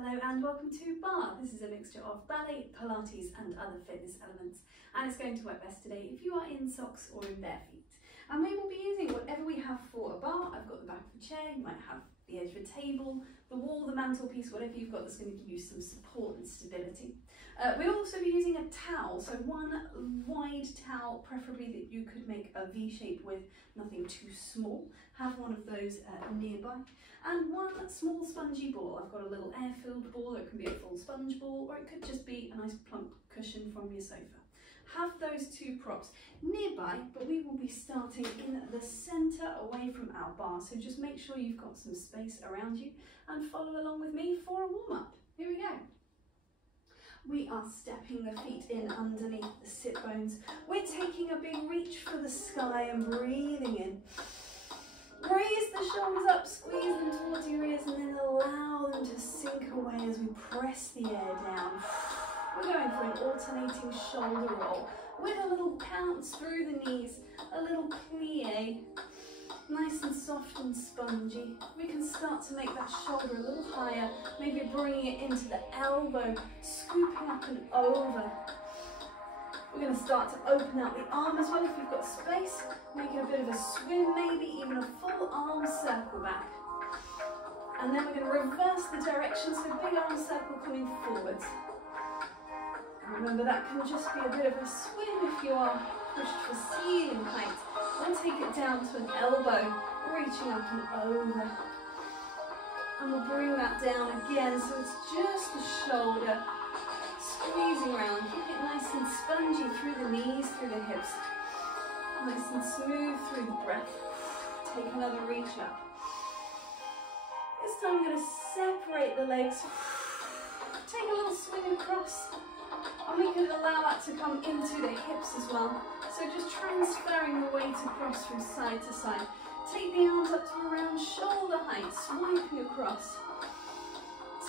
Hello and welcome to Barre. This is a mixture of ballet, Pilates and other fitness elements, and it's going to work best today if you are in socks or in bare feet. And we will be using whatever we have for a bar. I've got the back of a chair, you might have the edge of a table, the wall, the mantelpiece, whatever you've got that's going to give you some support and stability. We'll also be using a towel, so one wide towel, preferably that you could make a V shape with, nothing too small. Have one of those nearby. And one small spongy ball. I've got a little air-filled ball, it can be a full sponge ball, or it could just be a nice plump cushion from your sofa. Have those two props nearby, but we will be starting in the centre away from our bar, so just make sure you've got some space around you and follow along with me for a warm-up. Here we go. We are stepping the feet in underneath the sit bones. We're taking a big reach for the sky and breathing in. Raise the shoulders up, squeeze them towards your ears, and then allow them to sink away as we press the air down. We're going for an alternating shoulder roll with a little pounce through the knees, a little plie, nice and soft and spongy. We can start to make that shoulder a little higher, maybe bringing it into the elbow, scooping up and over. We're going to start to open out the arm as well if you've got space, making a bit of a swim, maybe even a full arm circle back. And then we're going to reverse the direction, so big arm circle coming forwards. Remember, that can just be a bit of a swim if you are pushed for ceiling height. Then take it down to an elbow, reaching up and over. And we'll bring that down again, so it's just the shoulder, squeezing around. Keep it nice and spongy through the knees, through the hips. Nice and smooth through the breath. Take another reach up. This time we're going to separate the legs. Take a little swing across. And we can allow that to come into the hips as well. So just transferring the weight across from side to side. Take the arms up to around shoulder height, swiping across.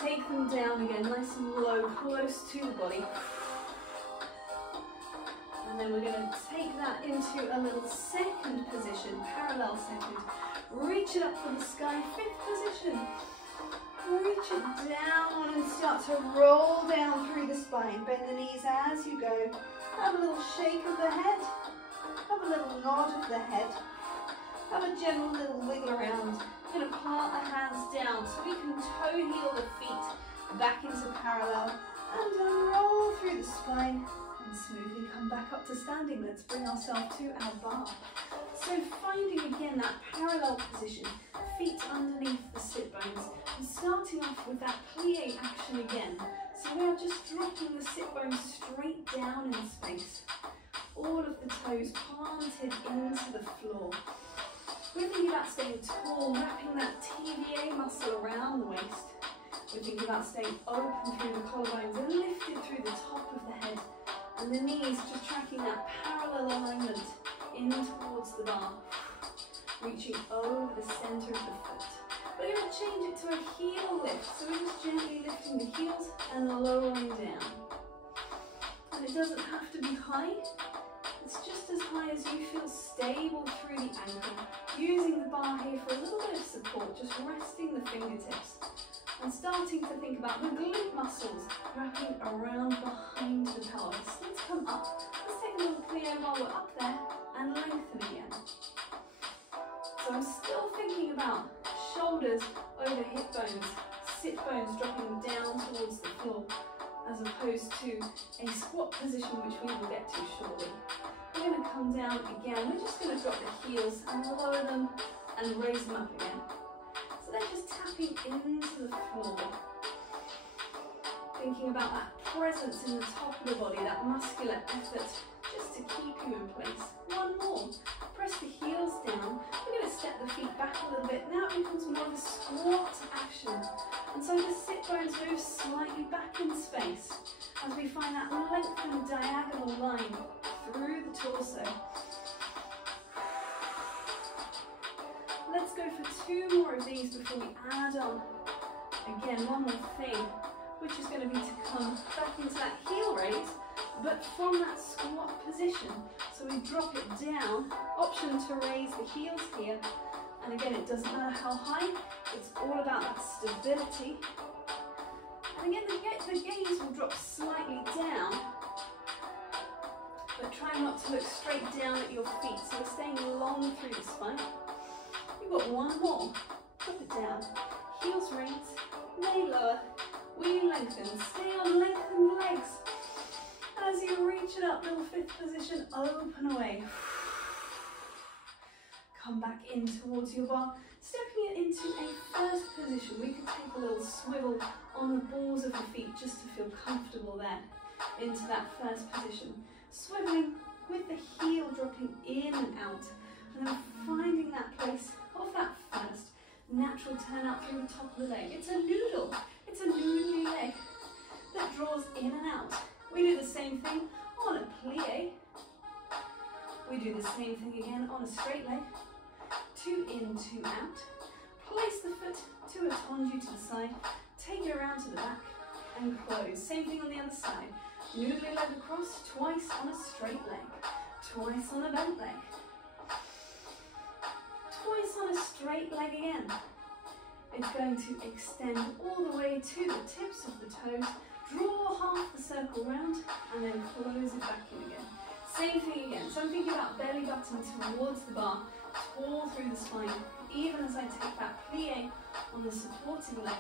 Take them down again, nice and low, close to the body. And then we're going to take that into a little second position, parallel second. Reach it up for the sky, fifth position. Reach it down and start to roll down through the spine. Bend the knees as you go. Have a little shake of the head. Have a little nod of the head. Have a gentle little wiggle around. We're going to plant the hands down so we can toe heel the feet back into parallel and roll through the spine and smoothly come back up to standing. Let's bring ourselves to our bar. So finding again that parallel position, feet underneath the sit bones, and starting off with that plie action again. So we are just dropping the sit bones straight down in space. All of the toes planted into the floor. We're thinking about staying tall, wrapping that TVA muscle around the waist. We're thinking about staying open through the collarbones and lifted through the top of the head. And the knees just tracking that parallel alignment in towards the bar, reaching over the centre of the foot. We're going to change it to a heel lift, so we're just gently lifting the heels and lowering down. And it doesn't have to be high, it's just as high as you feel stable through the ankle. Using the bar here for a little bit of support, just resting the fingertips. And starting to think about the glute muscles wrapping around behind the pelvis. Let's come up. Let's take a little plie while we're up there and lengthen again. So I'm still thinking about shoulders over hip bones, sit bones dropping down towards the floor, as opposed to a squat position, which we will get to shortly. We're going to come down again. We're just going to drop the heels and lower them and raise them up again. So they're just tapping into the floor. Thinking about that presence in the top of the body, that muscular effort, just to keep you in place. One more. Press the heels down. We're going to step the feet back a little bit. Now it becomes more of a squat action. And so the sit bones move slightly back in space as we find that lengthened diagonal line through the torso. Let's go for two more of these before we add on, again, one more thing, which is going to be to come back into that heel raise, but from that squat position. So we drop it down, option to raise the heels here, and again, it doesn't matter how high, it's all about that stability. And again, the gaze will drop slightly down, but try not to look straight down at your feet. So we're staying long through the spine. You've got one more. Drop it down. Heels raise, knee lower. We lengthen. Stay on lengthened legs. As you reach it up, little fifth position, open away. Come back in towards your bar. Stepping it into a first position. We could take a little swivel on the balls of the feet just to feel comfortable there. Into that first position. Swiveling with the heel dropping in and out. And then finding that place of that first natural turn out through the top of the leg. It's a noodle. It's a noodly leg that draws in and out. We do the same thing on a plie. We do the same thing again on a straight leg. 2 in, 2 out. Place the foot to a tendu to the side. Take it around to the back and close. Same thing on the other side. Noodly leg across, twice on a straight leg. Twice on a bent leg. Twice on a straight leg again. It's going to extend all the way to the tips of the toes. Draw half the circle round and then close it back in again. Same thing again. So I'm thinking about belly button towards the bar, tall through the spine, even as I take that plie on the supporting leg.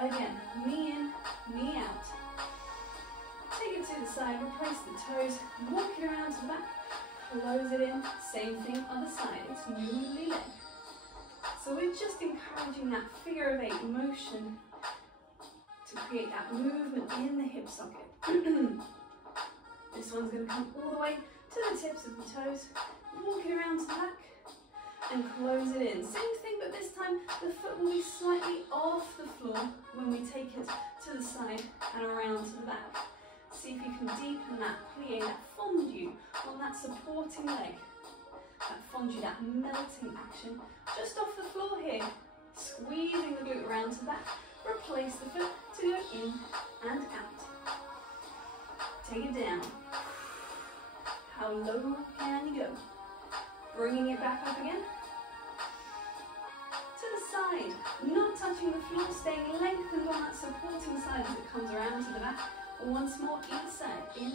Again, knee in, knee out. Take it to the side, replace the toes, walk it around to the back, close it in. Same thing, other side. It's noodly leg. So we're just encouraging that figure of 8 motion to create that movement in the hip socket. This one's going to come all the way to the tips of the toes, walk it around to the back and close it in. Same thing, but this time the foot will be slightly off the floor when we take it to the side and around to the back. See if you can deepen that plie, that fondue on that supporting leg. That fondue, that melting action, just off the floor here. Squeezing the glute around to the back. Replace the foot to go in and out. Take it down. How low can you go? Bringing it back up again. To the side. Not touching the floor, staying lengthened on that supporting side as it comes around to the back. Once more, either side, in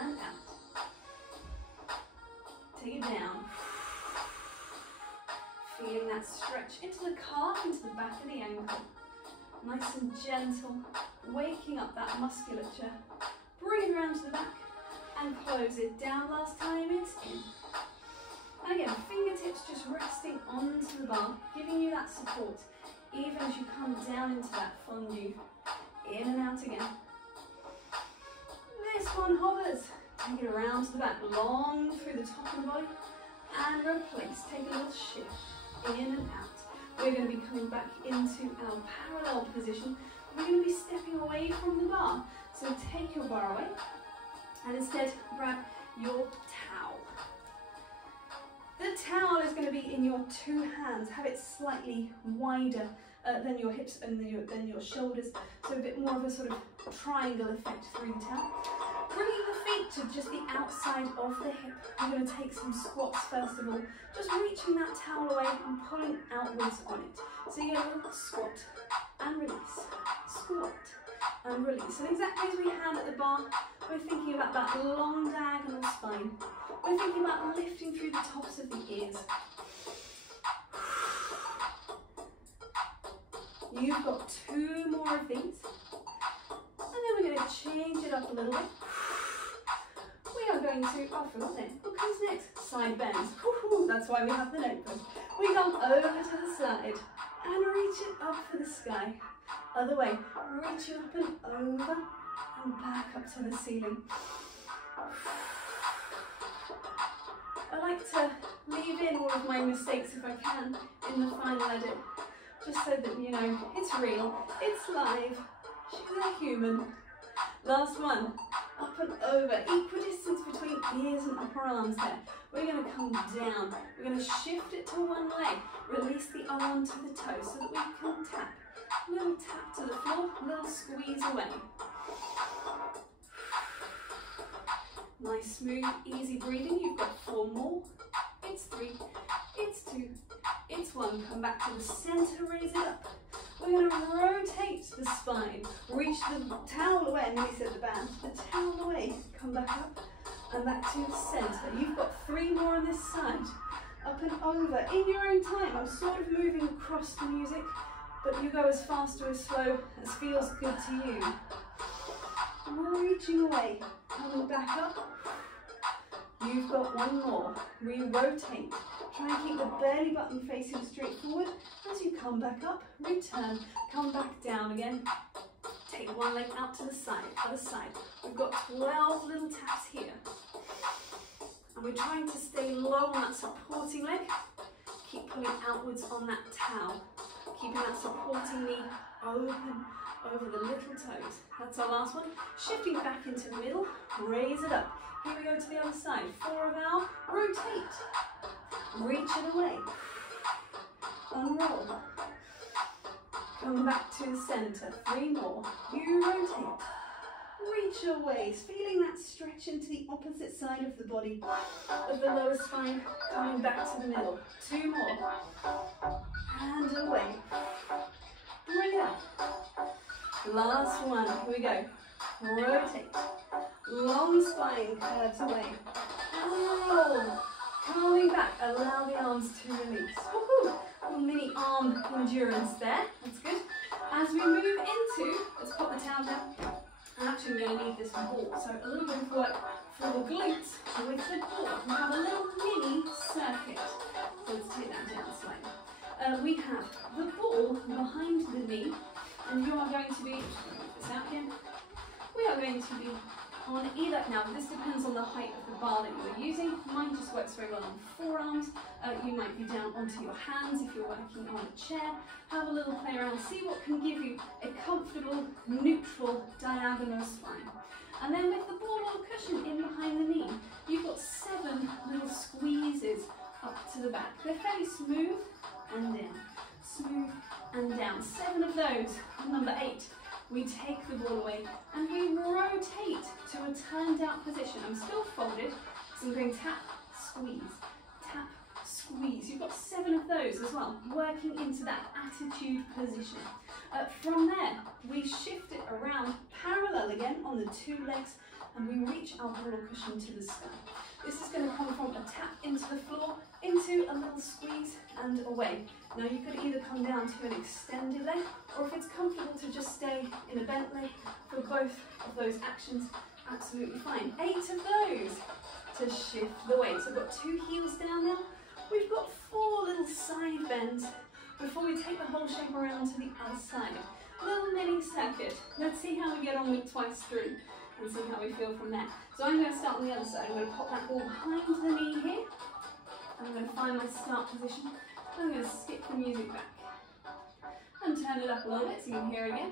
and out. Take it down. Feeling that stretch into the calf, into the back of the ankle. Nice and gentle, waking up that musculature. Bring it around to the back and close it down. Last time, it's in. And again, fingertips just resting onto the bar, giving you that support, even as you come down into that fondue. In and out again. This one hovers. Take it around to the back, long through the top of the body, and replace. Take a little shift, in and out. We're going to be coming back into our parallel position. We're going to be stepping away from the bar. So take your bar away, and instead grab your towel. The towel is going to be in your 2 hands. Have it slightly wider than your hips and than your shoulders. So a bit more of a sort of triangle effect through the towel. Bringing the feet to just the outside of the hip. We're going to take some squats first of all. Just reaching that towel away and pulling outwards on it. So you get a little squat and release. Squat and release. So exactly as we had at the bar, we're thinking about that long diagonal spine. We're thinking about lifting through the tops of the ears. You've got 2 more of these. And then we're going to change it up a little bit. We are going to, oh, I forgot it. What comes next? Side bends. That's why we have the notebook. We come over to the side and reach it up for the sky. Other way, reach it up and over and back up to the ceiling. I like to leave in all of my mistakes if I can in the final edit, just so that you know it's real, it's live, she's a human. Last one, up and over, equidistance between ears and upper arms there. We're going to come down, we're going to shift it to one leg, release the other one to the toe so that we can tap. Little tap to the floor, little squeeze away. Nice, smooth, easy breathing. You've got 4 more. It's 3, it's 2, it's 1. Come back to the center, raise it up. We're going to rotate the spine, reach the towel away, I nearly said the band, the towel away, come back up and back to centre. You've got 3 more on this side. Up and over, in your own time. I'm sort of moving across the music, but you go as fast or as slow as feels good to you. Reaching away, coming back up. You've got 1 more. We rotate. Try and keep the belly button facing straight forward. As you come back up, return, come back down again. Take 1 leg out to the side, other side. We've got 12 little taps here. And we're trying to stay low on that supporting leg. Keep pulling outwards on that towel. Keeping that supporting knee open over the little toes. That's our last one. Shifting back into the middle, raise it up. Here we go to the other side. 4 of our, rotate. Reach it away. Unroll. Come back to the centre. 3 more. You rotate. Reach your waist, feeling that stretch into the opposite side of the body, of the lower spine, coming back to the middle. 2 more. And away. Bring it up. Last one. Here we go. Rotate. Long spine curves away. Roll. Coming back. Allow the arms to release. Woohoo! Little mini arm endurance there. That's good. As we move into, let's pop the towel down. And actually we're going to need this ball. So a little bit of work for the glutes with the ball. We have a little mini circuit. So let's take that down slightly. We have the ball behind the knee, and you are going to be, just going to move this out here. We are going to be on either, now this depends on the height of the bar that you're using. Mine just works very well on forearms. You might be down onto your hands if you're working on a chair. Have a little play around, see what can give you a comfortable, neutral, diagonal spine. And then with the ball or cushion in behind the knee, you've got 7 little squeezes up to the back. They're fairly smooth and down, smooth and down. 7 of those. Number 8. We take the ball away and we rotate to a turned out position. I'm still folded, so I'm going tap, squeeze, tap, squeeze. You've got 7 of those as well, working into that attitude position. From there, we shift it around parallel again on the 2 legs, and we reach our ball or cushion to the sky. This is going to come from a tap into the floor, into a little squeeze and away. Now you could either come down to an extended leg, or if it's comfortable to just stay in a bent leg for both of those actions, absolutely fine. 8 of those to shift the weight. So I've got 2 heels down now. We've got 4 little side bends before we take the whole shape around to the other side. Little mini circuit. Let's see how we get on with twice through and see how we feel from there. So I'm going to start on the other side. I'm going to pop that ball behind the knee here. I'm going to find my start position. I'm going to skip the music back and turn it up a little bit so you can hear again.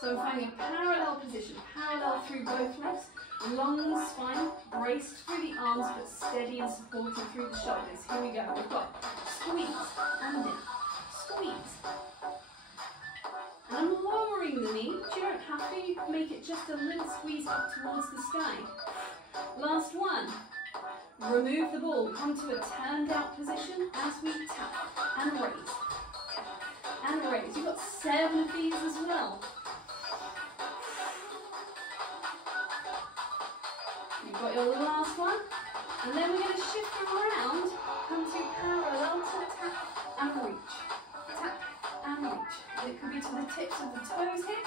So I'm finding a parallel position, parallel through both legs, long spine, braced through the arms but steady and supported through the shoulders. Here we go. We've got squeeze and in, squeeze. And I'm lowering the knee, but you don't have to. You can make it just a little squeeze up towards the sky. Last one. Remove the ball, come to a turned out position as we tap and raise. Tap and raise. You've got 7 of these as well. You've got your last one. And then we're going to shift around, come to parallel to tap and reach. Tap and reach. And it could be to the tips of the toes here.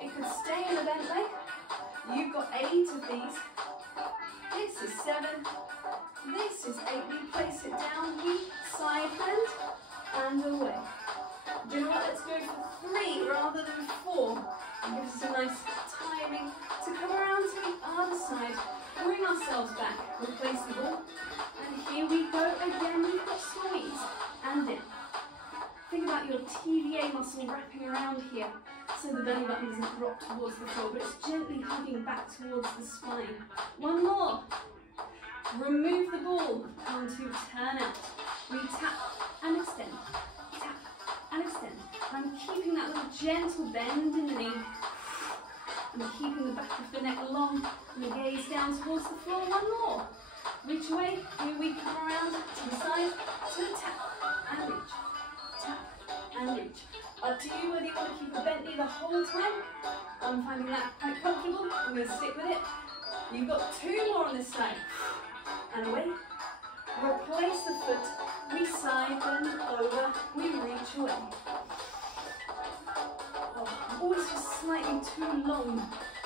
It could stay in a bent leg. You've got 8 of these. This is 7, this is 8, we place it down, we side bend, and away. Do you know what, let's go for 3 rather than 4. It gives us a nice timing to come around to the other side, bring ourselves back, replace the ball, and here we go again, we've got squeeze, and in. Think about your TVA muscle wrapping around here, so the belly button doesn't drop towards the floor, but it's gently hugging back towards the spine. 1 more. Remove the ball, come to turn out. We tap and extend, tap and extend. I'm keeping that little gentle bend in the knee. I'm keeping the back of the neck long and the gaze down towards the floor. 1 more. Reach away, here we come around to the side, to the tap and reach. Up to you whether you want to keep a bent knee the whole time. I'm finding that quite comfortable. I'm going to stick with it. You've got 2 more on this side. And away. Replace the foot. We side bend over. We reach away. Oh, always just slightly too long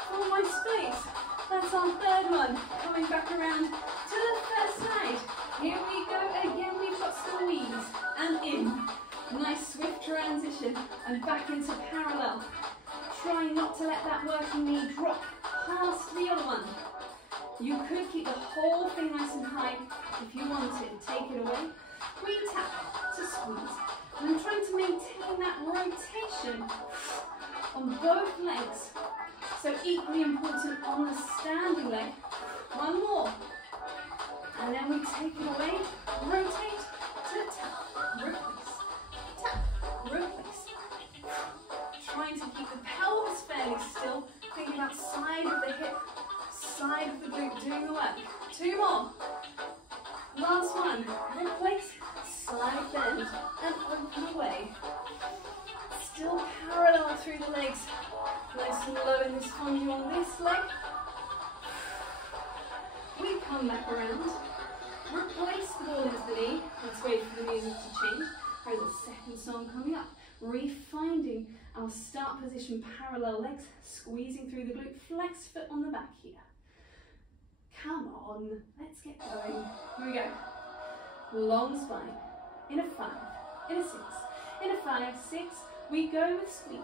for my space. That's our 3rd one. Coming back around to the 1st side. Here we go again. We've got squeeze and in. Nice swift transition and back into parallel. Try not to let that working knee drop past the other one. You could keep the whole thing nice and high if you wanted. Take it away. Re-tap to squeeze. And I'm trying to maintain that rotation on both legs. So equally important on the standing leg. 1 more. And then we take it away. Rotate to tap. Replace. Tap. Replace. Trying to keep the pelvis fairly still. Thinking about side of the hip, side of the glute, doing the work. 2 more. Last one. Replace, side bend, and open away. Still parallel through the legs. Nice and low in this fondue on this leg. We come back around. Replace the ball into the knee. Let's wait for the music to change. There's a 2nd song coming up. Refinding our start position, parallel legs, squeezing through the glute, flex foot on the back here. Come on, let's get going. Here we go. Long spine, in a 5, in a 6, in a 5, 6, we go with squeeze.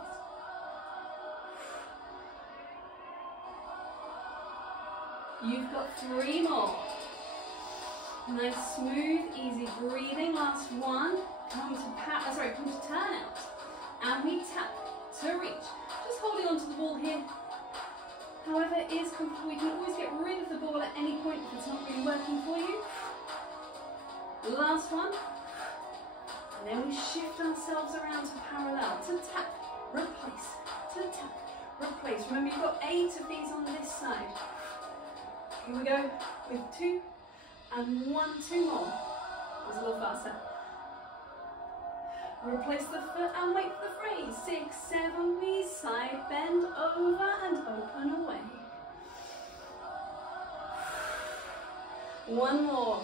You've got 3 more. Nice, smooth, easy breathing. Last one. Come to turn out. And we tap to reach. Just holding onto the ball here. However it is comfortable, you can always get rid of the ball at any point if it's not really working for you. Last one. And then we shift ourselves around to parallel, to tap, replace, to tap, replace. Remember, you've got 8 of these on this side. Here we go with 2 and 1, 2 more. It's a little faster. Replace the foot and wait for the phrase. 6, 7, we side bend over and open away. 1 more.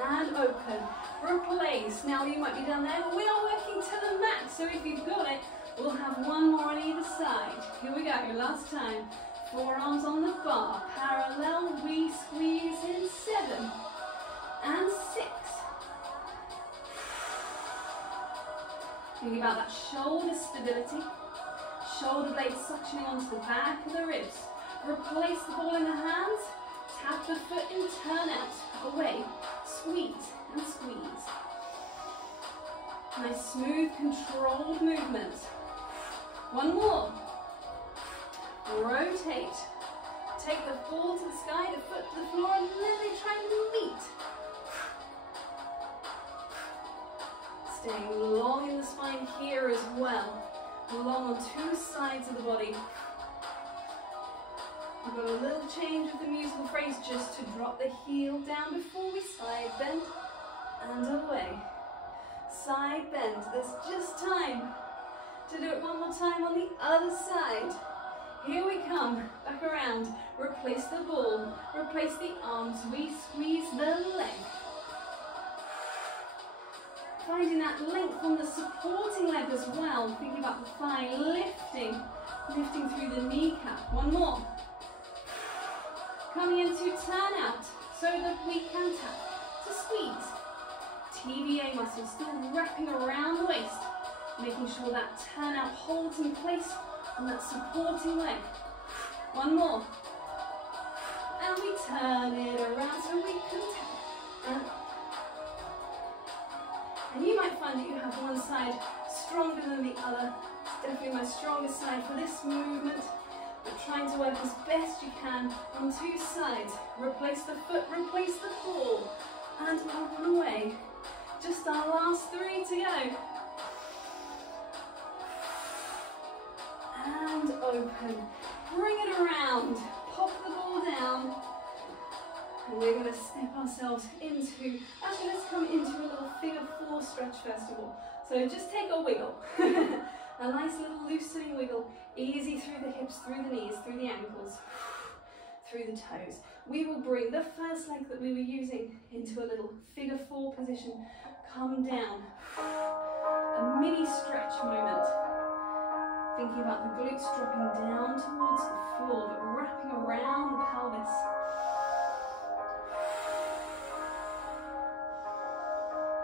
And open. Replace. Now you might be down there, but we are working to the max. So if you've got it, we'll have 1 more on either side. Here we go, last time. Forearms on the bar. Parallel, we squeeze in 7 and 6. Think about that shoulder stability. Shoulder blades suctioning onto the back of the ribs. Replace the ball in the hands. Tap the foot and turn out. Away. Squeeze and squeeze. Nice, smooth, controlled movement. 1 more. Rotate. Take the ball to the sky, the foot to the floor, and then they try and meet. Staying long in the spine here as well. Long on 2 sides of the body. We've got a little change of the musical phrase just to drop the heel down before we side bend and away. Side bend. There's just time to do it 1 more time on the other side. Here we come. Back around. Replace the ball. Replace the arms. We squeeze the leg. Finding that length on the supporting leg as well. Thinking about the thigh lifting. Lifting through the kneecap. 1 more. Coming into turn out so that we can tap to squeeze. TVA muscles still wrapping around the waist. Making sure that turn out holds in place on that supporting leg. 1 more. And we turn it around so we can tap. And you might find that you have one side stronger than the other. It's definitely my strongest side for this movement. But trying to work as best you can on 2 sides. Replace the foot, replace the ball, and open away. Just our last 3 to go. And open. Bring it around. Pop the ball down. And we're going to step ourselves into, actually let's come into a little figure 4 stretch first of all. So just take a wiggle. A nice little loosening wiggle, easy through the hips, through the knees, through the ankles, through the toes. We will bring the first leg that we were using into a little figure 4 position. Come down. A mini stretch moment. Thinking about the glutes dropping down towards the floor, but wrapping around the pelvis.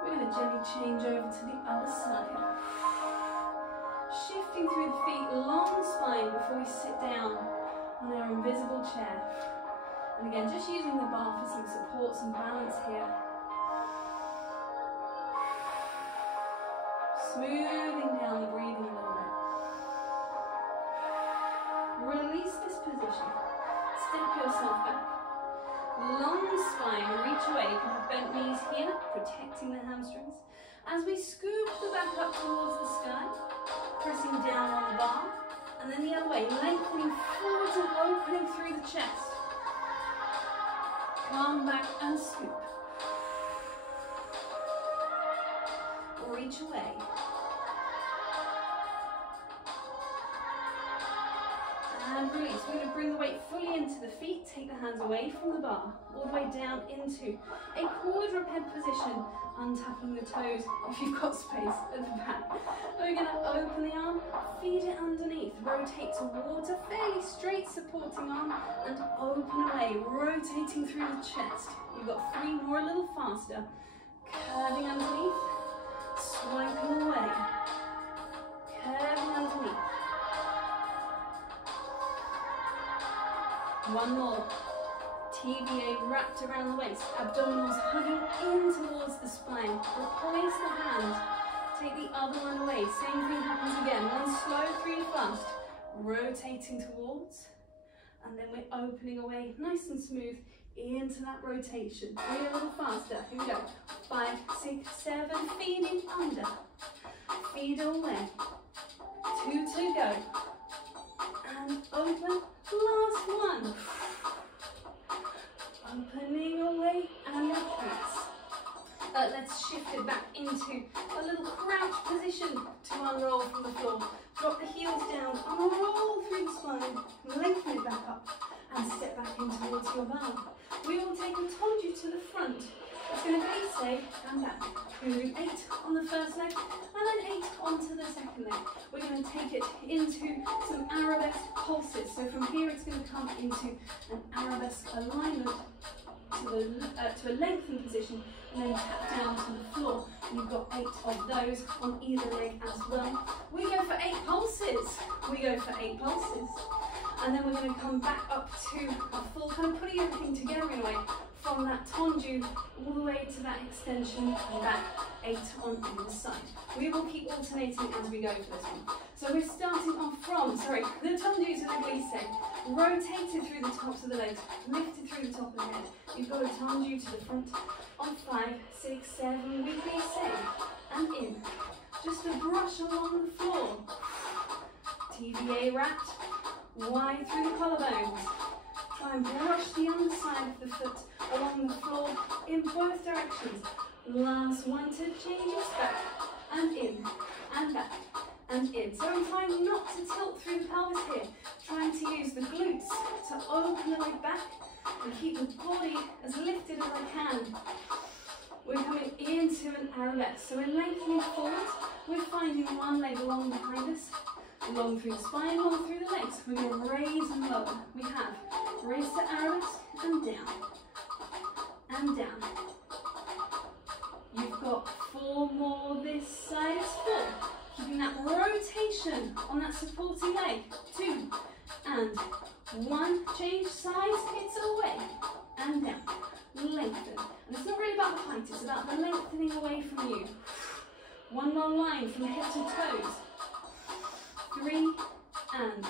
We're going to gently change over to the other side. Shifting through the feet, long spine before we sit down on our invisible chair. And again, just using the bar for some support, some balance here. Smoothing down the breathing a little bit. Release this position. Step yourself back. Long spine, reach away. You can have bent knees here, protecting the hamstrings. As we scoop the back up towards the sky, pressing down on the bar, and then the other way, lengthening forwards and opening through the chest. Come back and scoop. Reach away. And release. We're going to bring the weight fully into the feet, take the hands away from the bar, all the way down into a quadruped position, untucking the toes if you've got space at the back. We're going to open the arm, feed it underneath, rotate towards a fairly straight supporting arm, and open away, rotating through the chest. You've got 3 more, a little faster. Curving underneath, swiping away, curving underneath. One more. TVA wrapped around the waist, abdominals hugging in towards the spine. Replace the hand, take the other one away. Same thing happens again. 1 slow, 3 fast. Rotating towards, and then we're opening away nice and smooth into that rotation. 3 a little faster. Here we go. 5, 6, 7. Feeding under. Feed away. 2 to go. And open. Last one. Opening away and release. Let's shift it back into a little crouch position to unroll from the floor. Drop the heels down, unroll through the spine, lengthen it back up, and step back in towards your bar. We will take a tonju to the front. It's going to glisse and back. We're moving 8 on the first leg, and then 8 onto the second leg. We're going to take it into some arabesque pulses. So from here, it's going to come into an arabesque alignment to a lengthened position, and then tap down to the floor. You've got 8 of those on either leg as well. We go for 8 pulses. We go for 8 pulses. And then we're going to come back up to a full, kind of putting everything together in a way, from that tonju all the way to that extension and back, 8 on either side. We will keep alternating as we go for this one. So we're starting off from, the tonju to the glisse, rotated through the tops of the legs, lifted through the top of the head. You've got a tonju to the front on 5, 6, 7, we glisse and in. Just a brush along the floor. TVA wrapped, wide through the collarbones. Try and brush the underside of the foot along the floor in both directions. Last one to change your back and in and back and in. So I'm trying not to tilt through the pelvis here. Trying to use the glutes to open the leg back and keep the body as lifted as I can. We're coming into an arabesque. So we're lengthening forward. We're finding one leg along behind us. Long through the spine, long through the legs. We're going to raise and lower. We have raise to arabesque and down. And down. You've got 4 more this side. It's 4. Keeping that rotation on that supporting leg. 2 and 1. Change sides. It's away and down. Lengthen. And it's not really about the height. It's about the lengthening away from you. 1 long line from the hip to toes. 3 and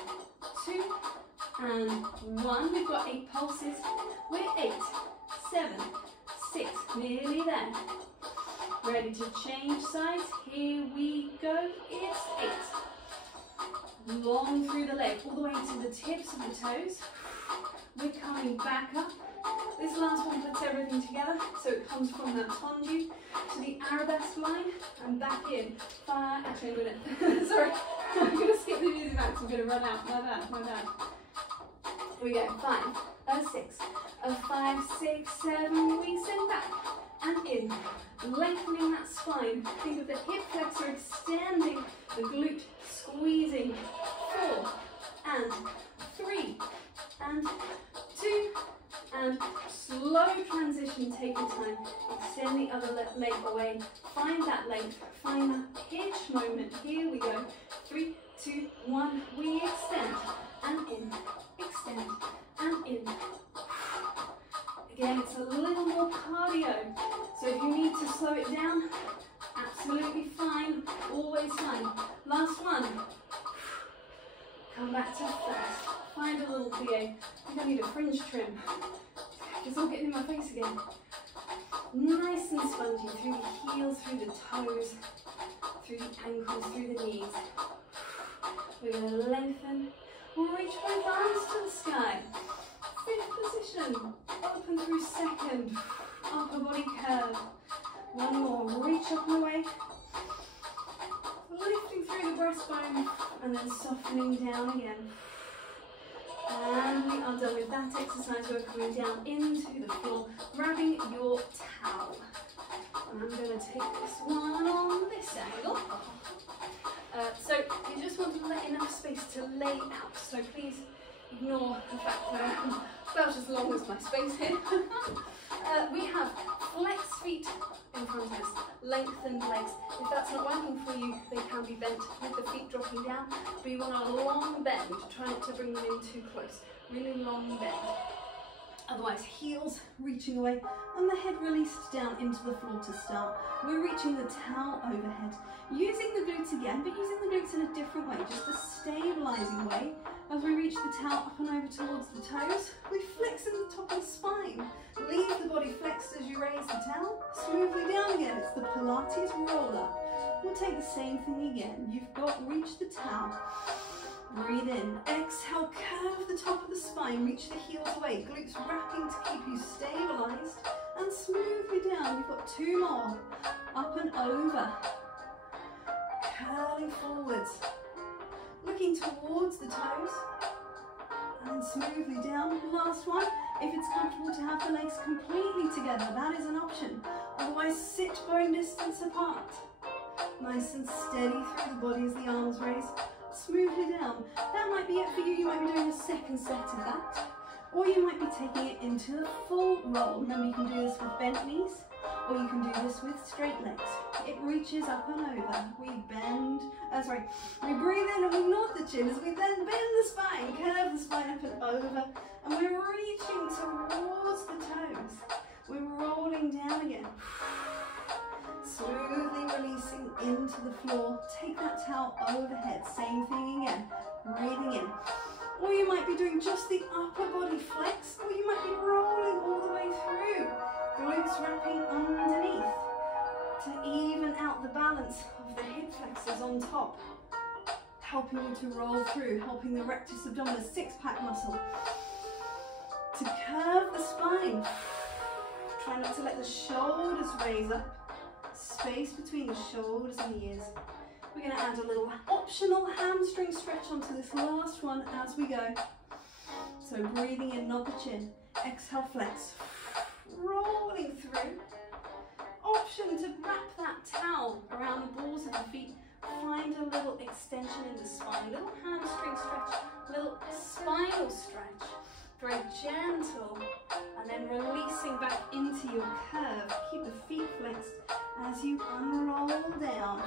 2 and 1. We've got 8 pulses. We're 8, 7, 6, nearly there. Ready to change sides. Here we go. It's 8. Long through the leg, all the way to the tips of the toes. We're coming back up This last one puts everything together, so it comes from that tendu to the arabesque line and back in. Actually, I'm gonna, sorry, I'm gonna skip the music back, so I'm gonna run out. My bad. Here we go. 5, 6, 5, 6, 7. We send back and in, lengthening that spine. Think of the hip flexor extending, the glute squeezing. 4 and 3 and 2 and slow transition. Take your time. Extend the other leg away. Find that length. Find that pitch moment. Here we go. 3, 2, 1. We extend and in. Extend and in. Again, it's a little more cardio. So if you need to slow it down, absolutely fine. Always fine. Last one. Come back to first. Find a little plie. I think I need a fringe trim. It's all getting in my face again. Nice and spongy through the heels, through the toes, through the ankles, through the knees. We're going to lengthen. Reach both arms to the sky. 5th position. Open through 2nd. Upper body curve. One more. Reach up and away. Lifting through the breastbone and then softening down again. And we are done with that exercise. We're coming down into the floor, grabbing your towel. And I'm going to take this one on this angle. So you just want to let enough space to lay out. So please ignore the fact that I'm about as long as my space here. We have flex feet in front of us, lengthened legs. If that's not working for you, they can be bent with the feet dropping down, but you want a long bend. Try not to bring them in too close. Really long bend. Otherwise, heels reaching away and the head released down into the floor to start. We're reaching the towel overhead. Using the glutes again, but using the glutes in a different way, just a stabilizing way. As we reach the towel up and over towards the toes, we flex in the top of the spine. Leave the body flexed as you raise the towel, smoothly down again. It's the Pilates roller. We'll take the same thing again. You've got reach the towel. Breathe in. Exhale, curve the top of the spine. Reach the heels away. Glutes wrapping to keep you stabilized. And smoothly down. We've got 2 more. Up and over. Curling forwards. Looking towards the toes. And smoothly down. Last one. If it's comfortable to have the legs completely together, that is an option. Otherwise, sit bone distance apart. Nice and steady through the body as the arms raise. Smoothly down. That might be it for you. You might be doing a 2nd set of that. Or you might be taking it into a full roll. Remember, you can do this with bent knees, or you can do this with straight legs. It reaches up and over. We bend, we breathe in and we nod the chin as we then bend the spine, curve the spine up and over, and we're reaching towards the toes. We're rolling down again. Smoothly releasing into the floor. Take that towel overhead. Same thing again. Breathing in. Or you might be doing just the upper body flex, or you might be rolling all the way through. Glutes wrapping underneath to even out the balance of the hip flexors on top. Helping you to roll through, helping the rectus abdominis 6-pack muscle to curve the spine. Try not to let the shoulders raise up. Space between the shoulders and the ears. We're going to add a little optional hamstring stretch onto this last one as we go. So breathing in, nod the chin. Exhale, flex. Rolling through. Option to wrap that towel around the balls of the feet. Find a little extension in the spine. Little hamstring stretch. Little spinal stretch. Very gentle. And then releasing back into your curve. Keep the feet flexed as you unroll down.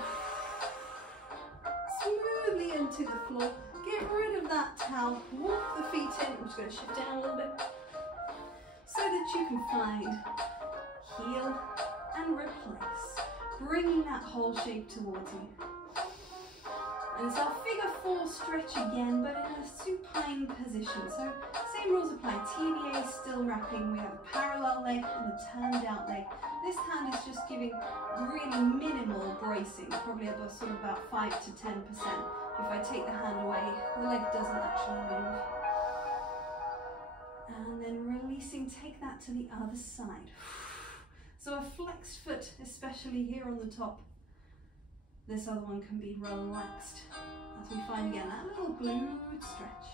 Smoothly into the floor. Get rid of that towel. Walk the feet in. I'm just going to shift down a little bit so that you can find heel and replace. Bringing that whole shape towards you. And it's our figure 4 stretch again, but in a supine position. So same rules apply. TVA is still wrapping. We have a parallel leg and a turned out leg. This hand is just giving really minimal bracing, probably about 5 to 10%. If I take the hand away, the leg doesn't actually move. And then releasing, take that to the other side. So a flexed foot, especially here on the top. This other one can be relaxed as we find again that little glute stretch.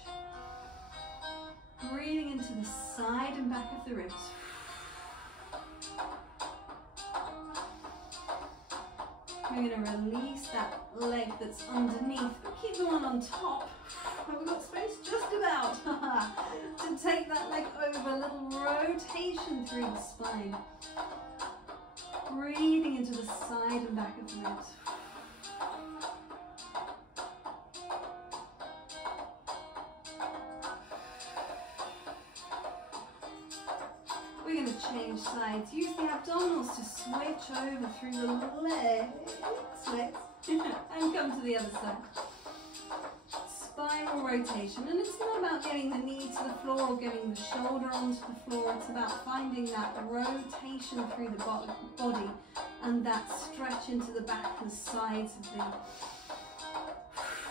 Breathing into the side and back of the ribs. We're going to release that leg that's underneath, but keep the one on top. Have we got space? Just about. To take that leg over, a little rotation through the spine. Breathing into the side and back of the ribs. We're going to change sides. Use the abdominals to switch over through the legs. And come to the other side. Spiral rotation, and it's not about getting the knee to the floor or getting the shoulder onto the floor. It's about finding that rotation through the body and that stretch into the back and sides of the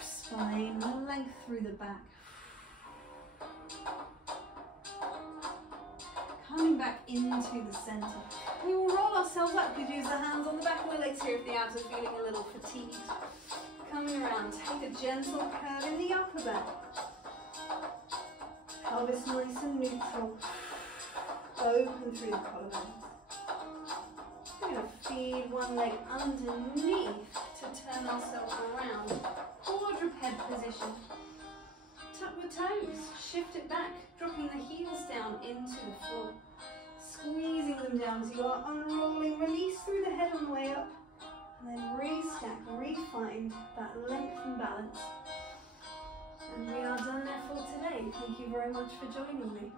spine, the length through the back. Coming back into the center. We will roll ourselves up. We use the hands on the back of the legs here if the abs are feeling a little fatigued. Coming around, take a gentle curve in the upper back. Pelvis nice and neutral. Open through the collarbones. We're going to feed one leg underneath to turn ourselves around. Quadruped position. Tuck the toes, shift it back, dropping the heels down into the floor. Squeezing them down as you are unrolling. Release through the head on the way up. And then restack, refine that length and balance. And we are done there for today. Thank you very much for joining me.